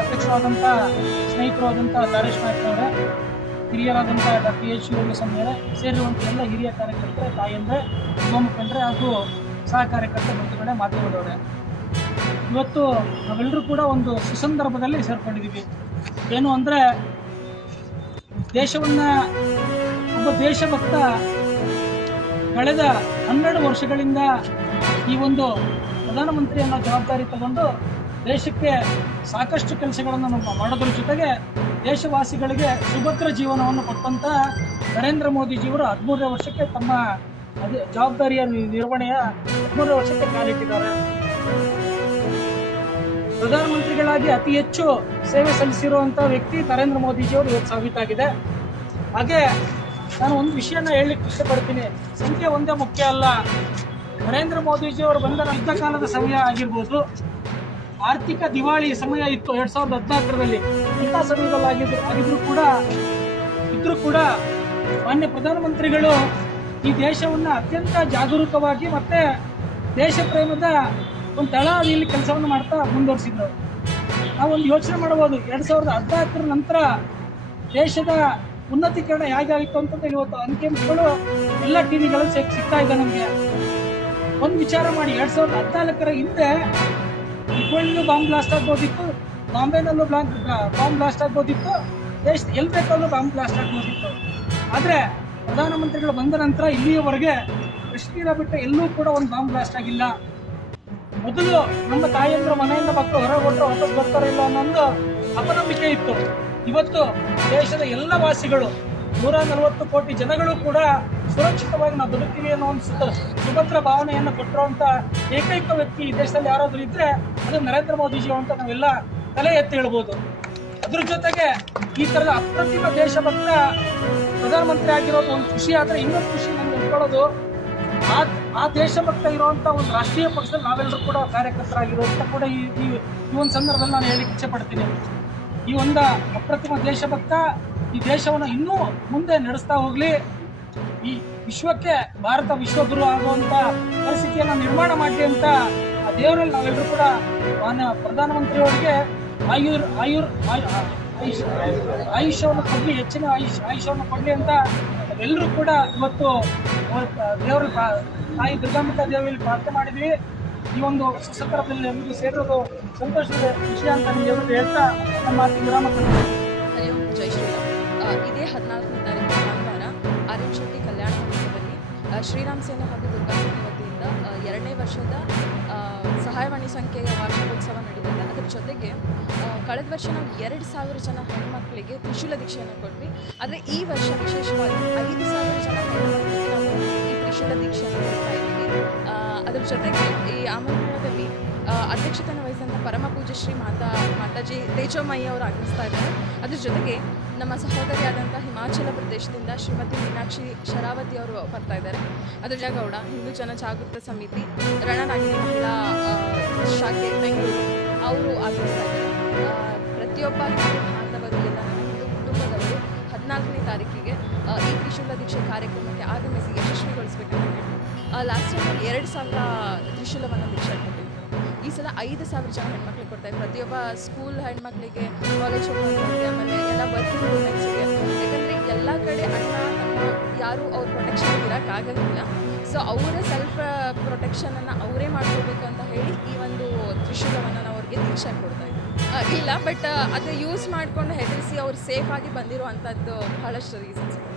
ಅಧ್ಯಕ್ಷರಾದಂಥ ಸ್ನೇಹಿತರಾದಂಥ Taresh ನಾಯ್ಕನವರೇ, ಹಿರಿಯರಾದಂಥ doctor H ಯೋಗೇಶ್ವರೇ ಸೇರಿರುವಂಥ ಎಲ್ಲ ಹಿರಿಯ ಕಾರ್ಯಕರ್ತರೆ, ತಾಯಂದ್ರೆ, ಯುವ ಮುಖಂಡರೆ ಹಾಗೂ ಸಹ ಕಾರ್ಯಕರ್ತ ಬಂಧುಗಳೇ, ಮಾಧ್ಯಮದವರೇ, ಇವತ್ತು ನಾವೆಲ್ಲರೂ ಕೂಡ ಒಂದು ಸುಸಂದರ್ಭದಲ್ಲಿ ಸೇರ್ಕೊಂಡಿದ್ದೀವಿ. ಏನು ಅಂದರೆ, ದೇಶವನ್ನು ಒಬ್ಬ ದೇಶಭಕ್ತ ಕಳೆದ 12 ವರ್ಷಗಳಿಂದ ಈ ಒಂದು ಪ್ರಧಾನಮಂತ್ರಿ ಅನ್ನೋ ಜವಾಬ್ದಾರಿ ತಗೊಂಡು ದೇಶಕ್ಕೆ ಸಾಕಷ್ಟು ಕೆಲಸಗಳನ್ನು ಮಾಡೋದ್ರ ಜೊತೆಗೆ ದೇಶವಾಸಿಗಳಿಗೆ ಸುಭದ್ರ ಜೀವನವನ್ನು ಕೊಟ್ಟಂಥ ನರೇಂದ್ರ ಮೋದಿಜಿಯವರು 13ನೇ ವರ್ಷಕ್ಕೆ ತಮ್ಮ ಜವಾಬ್ದಾರಿಯ ನಿರ್ವಹಣೆಯ 13ನೇ ವರ್ಷಕ್ಕೆ ಕಾಲಿಟ್ಟಿದ್ದಾರೆ. ಪ್ರಧಾನಮಂತ್ರಿಗಳಾಗಿ ಅತಿ ಹೆಚ್ಚು ಸೇವೆ ಸಲ್ಲಿಸಿರುವಂಥ ವ್ಯಕ್ತಿ ನರೇಂದ್ರ ಮೋದಿಜಿಯವರು ಇವತ್ತು ಸಾಬೀತಾಗಿದೆ. ಹಾಗೆ ನಾನು ಒಂದು ವಿಷಯನ ಹೇಳಲಿಕ್ಕೆ ಇಷ್ಟಪಡ್ತೀನಿ. ಸಂಖ್ಯೆ ಒಂದೇ ಮುಖ್ಯ ಅಲ್ಲ. ನರೇಂದ್ರ ಮೋದಿಜಿಯವರು ಬಂದ ಯುದ್ಧ ಕಾಲದ ಸಮಯ ಆಗಿರ್ಬೋದು, ಆರ್ಥಿಕ ದಿವಾಳಿ ಸಮಯ ಇತ್ತು 2014ರಲ್ಲಿ, ಇಂಥ ಸಮಯದಲ್ಲಿ ಇದ್ರೂ ಕೂಡ ಮಾನ್ಯ ಪ್ರಧಾನಮಂತ್ರಿಗಳು ಈ ದೇಶವನ್ನು ಅತ್ಯಂತ ಜಾಗರೂಕವಾಗಿ ಮತ್ತೆ ದೇಶ ಪ್ರೇಮದ ಒಂದು ತಳಹದಿಯಲ್ಲಿ ಕೆಲಸವನ್ನು ಮಾಡ್ತಾ ಮುಂದುವರಿಸಿದ್ರು. ನಾವೊಂದು ಯೋಚನೆ ಮಾಡಬಹುದು, 2014 ನಂತರ ದೇಶದ ಉನ್ನತೀಕರಣ ಹೇಗಾಗಿತ್ತು ಅಂತಂದ್ರೆ ಇವತ್ತು ಅಂಕಿಅಂಶಗಳು ಎಲ್ಲ ಟಿವಿಗಳಲ್ಲಿ ಸಿಗ್ತಾ ಇದೆ ನಮಗೆ. ಒಂದು ವಿಚಾರ ಮಾಡಿ, 2014ರ ಹಿಂದೆ ಹುಬ್ಬಳ್ಳಿಯಲ್ಲೂ ಬಾಂಬ್ ಬ್ಲಾಸ್ಟ್ ಆಗ್ಬೋದಿತ್ತು, ಬಾಂಬೆನಲ್ಲೂ ಬಾಂಬ್ ಬ್ಲಾಸ್ಟ್ ಆಗ್ಬೋದಿತ್ತು, ದೇಶದ ಎಲ್ಲಿ ಬೇಕಾದ್ರೂ ಬಾಂಬ್ ಬ್ಲಾಸ್ಟ್ ಆಗ್ಬೋದಿತ್ತು. ಆದರೆ ಪ್ರಧಾನಮಂತ್ರಿಗಳು ಬಂದ ನಂತರ ಇಲ್ಲಿಯವರೆಗೆ ಕಾಶ್ಮೀರ ಬಿಟ್ಟರೆ ಎಲ್ಲೂ ಕೂಡ ಒಂದು ಬಾಂಬ್ ಬ್ಲಾಸ್ಟ್ ಆಗಿಲ್ಲ. ಮೊದಲು ನಮ್ಮ ತಾಯಿಯಂದ್ರ ಮನೆಯಿಂದ ಮಕ್ಕಳು ಹೊರಗೆ ಹೊರಟು ವಾಪಸ್ ಬರ್ತಾರೋ ಇಲ್ಲ ಅನ್ನೋ ಅಪನಂಬಿಕೆ ಇತ್ತು. ಇವತ್ತು ದೇಶದ ಎಲ್ಲ ವಾಸಿಗಳು 140 ಕೋಟಿ ಜನಗಳು ಕೂಡ ಸುರಕ್ಷಿತವಾಗಿ ನಾವು ಬದುಕ್ತೀವಿ ಅನ್ನೋ ಒಂದು ಸುಭದ್ರ ಭಾವನೆಯನ್ನು ಕೊಟ್ಟಿರುವಂಥ ಏಕೈಕ ವ್ಯಕ್ತಿ ಈ ದೇಶದಲ್ಲಿ ಯಾರಾದರೂ ಇದ್ದರೆ ಅದು ನರೇಂದ್ರ ಮೋದಿಜಿ ಅಂತ ನಾವೆಲ್ಲ ತಲೆ ಎತ್ತಿ ಹೇಳ್ಬೋದು. ಅದ್ರ ಜೊತೆಗೆ ಈ ಥರದ ಅಪ್ರತಿಮ ದೇಶಭಕ್ತ ಪ್ರಧಾನಮಂತ್ರಿ ಆಗಿರೋದು ಒಂದು ಖುಷಿ. ಆದರೆ ಇನ್ನೊಂದು ಖುಷಿ ನಮ್ಗೆ ಇಟ್ಕೊಳ್ಳೋದು, ಆ ದೇಶಭಕ್ತ ಇರುವಂಥ ಒಂದು ರಾಷ್ಟ್ರೀಯ ಪಕ್ಷದಲ್ಲಿ ನಾವೆಲ್ಲರೂ ಕೂಡ ಕಾರ್ಯಕರ್ತರಾಗಿರೋಂಥ ಕೂಡ ಈ ಒಂದು ಸಂದರ್ಭದಲ್ಲಿ ನಾನು ಹೇಳಿಕ್ಕೆ ಇಚ್ಛೆ ಪಡ್ತೀನಿ. ಈ ಒಂದು ಅಪ್ರತಿಮ ದೇಶಭಕ್ತ ಈ ದೇಶವನ್ನು ಇನ್ನೂ ಮುಂದೆ ನಡೆಸ್ತಾ ಹೋಗಲಿ, ಈ ವಿಶ್ವಕ್ಕೆ ಭಾರತ ವಿಶ್ವಗುರು ಆಗುವಂಥ ಪರಿಸ್ಥಿತಿಯನ್ನು ನಿರ್ಮಾಣ ಮಾಡಲಿ ಅಂತ ಆ ದೇವರಲ್ಲಿ ನಾವೆಲ್ಲರೂ ಕೂಡ ಮಾನ್ಯ ಪ್ರಧಾನಮಂತ್ರಿಯವರಿಗೆ ಆಯುಷ್ಯವನ್ನು ಕೊಡಲಿ, ಹೆಚ್ಚಿನ ಆಯುಷ್ಯವನ್ನು ಕೊಡಲಿ ಅಂತ ನಾವೆಲ್ಲರೂ ಕೂಡ ಇವತ್ತು ದೇವರ ತಾಯಿ ದುರ್ಗಾಂಬಿಕಾ ದೇವಿಯಲ್ಲಿ ಪ್ರಾರ್ಥನೆ ಮಾಡಿದ್ವಿ. ಈ ಒಂದು ಸುಸಂದರ್ಭದಲ್ಲಿ ಎಲ್ಲರಿಗೂ ಸೇರೋದು ಸಂತೋಷದ ವಿಷಯ ಅಂತ ನಿಮಗೆ ಹೇಳ್ತಾ ನಮ್ಮ ಮಾತಿಗೆ ವಿರಾಮ ಕೊಡ್ತೀವಿ. ಹರಿ ಓಂ, ಜೈ ಶ್ರೀರಾಮ್. ಇದೇ 14ನೇ ತಾರೀಕು ಭಾನುವಾರ ಆರ್ಯನ್ ಶೆಟ್ಟಿ ಕಲ್ಯಾಣ ಮಂಟಪದಲ್ಲಿ ಶ್ರೀರಾಮ್ ಸೇನೆ ಹಾಗೂ ದುರ್ಗಾ ಸೇನೆ ವತಿಯಿಂದ 2ನೇ ವರ್ಷದ ಸಹಾಯವಾಣಿ ಸಂಖ್ಯೆಯ ವಾರ್ಷಿಕೋತ್ಸವ ನಡೆದಿದೆ. ಅದರ ಜೊತೆಗೆ ಕಳೆದ ವರ್ಷ ನಾವು 2,000 ಜನ ಹೆಣ್ಮಕ್ಳಿಗೆ ತ್ರಿಶೂಲ ದೀಕ್ಷೆಯನ್ನು ಕೊಟ್ವಿ. ಆದರೆ ಈ ವರ್ಷ ವಿಶೇಷವಾಗಿ 5,000 ಜನ ಹೆಣ್ಮಕ್ಳಿಗೆ ನಾವು ಈ ತ್ರಿಶೂಲ ದೀಕ್ಷೆಯನ್ನು ಕೊಡ್ತಾ ಇದ್ದೀವಿ. ಅದರ ಜೊತೆಗೆ ಈ ಆಮಂತ್ರಣದಲ್ಲಿ ಅಧ್ಯಕ್ಷತೆಯನ್ನು ವಹಿಸಿದಂಥ ಪರಮ ಪೂಜ್ಯ ಶ್ರೀ ಮಾತಾಜಿ ತೇಜೋಮಯಿ ಅವರು ಆಗಮಿಸ್ತಾ ಇದ್ದಾರೆ. ಅದ್ರ ಜೊತೆಗೆ ನಮ್ಮ ಸಹೋದರಿಯಾದಂಥ ಹಿಮಾಚಲ ಪ್ರದೇಶದಿಂದ ಶ್ರೀಮತಿ ಮೀನಾಕ್ಷಿ ಶರಾವತಿ ಅವರು ಬರ್ತಾ ಇದ್ದಾರೆ. ಅದ್ರ ಗೌಡ ಹಿಂದೂ ಜನ ಜಾಗೃತ ಸಮಿತಿ ರಣನಾಗಿನಿ ಮಹಿಳಾ ಶಾಖೆ ಬೆಂಗಳೂರು ಅವರು ಆಗಮಿಸ್ತಾ ಇದ್ದಾರೆ. ಪ್ರತಿಯೊಬ್ಬ ಹಿಂದೂ ಬಾಂಧವರು ಎಲ್ಲ ನನ್ನ ಹಿಂದೂ ಕುಟುಂಬದವರು 14ನೇ ತಾರೀಕಿಗೆ ಈ ತ್ರಿಶೂಲ ದೀಕ್ಷೆ ಕಾರ್ಯಕ್ರಮಕ್ಕೆ ಆಗಮಿಸಿ ಯಶಸ್ವಿಗೊಳಿಸಬೇಕಂತ ಹೇಳ್ತೀವಿ. ಲಾಸ್ಟ್ ಟೈಮ್ 2,000 ತ್ರಿಶೂಲವನ್ನು ದೀಕ್ಷೆ ಕೊಟ್ಟಿದ್ವಿ. ಈ ಸಲ 5,000 ಜನ ಹೆಣ್ಮಕ್ಳಿಗೆ ಕೊಡ್ತಾರೆ. ಪ್ರತಿಯೊಬ್ಬ ಸ್ಕೂಲ್ ಹೆಣ್ಮಕ್ಳಿಗೆ, ಕಾಲೇಜ್ ಹೋಗೋರಿಗೆ, ಆಮೇಲೆ ಎಲ್ಲ ವರ್ಕಿಂಗ್ ವುಮೆನ್ಸ್ಗೆ. ಯಾಕಂದರೆ ಎಲ್ಲ ಕಡೆ ಅಣ್ಣ ತಮ್ಮ ಯಾರೂ ಅವ್ರ ಪ್ರೊಟೆಕ್ಷನ್ ಇರೋಕ್ಕಾಗೋದಿಲ್ಲ. ಸೊ ಅವರ ಸೆಲ್ಫ್ ಪ್ರೊಟೆಕ್ಷನನ್ನು ಅವರೇ ಮಾಡ್ಕೋಬೇಕು ಅಂತ ಹೇಳಿ ಈ ಒಂದು ತ್ರಿಶೂಲವನ್ನು ನಾವು ಅವ್ರಿಗೆ ದೀಕ್ಷೆ ಕೊಡ್ತಾ ಇದ್ದೀವಿ. ಇಲ್ಲ, ಬಟ್ ಅದು ಯೂಸ್ ಮಾಡಿಕೊಂಡು ಹೆದರಿಸಿ ಅವ್ರು ಸೇಫಾಗಿ ಬಂದಿರುವಂಥದ್ದು ಬಹಳಷ್ಟು ರೀಸನ್ಸ್ ಇದೆ.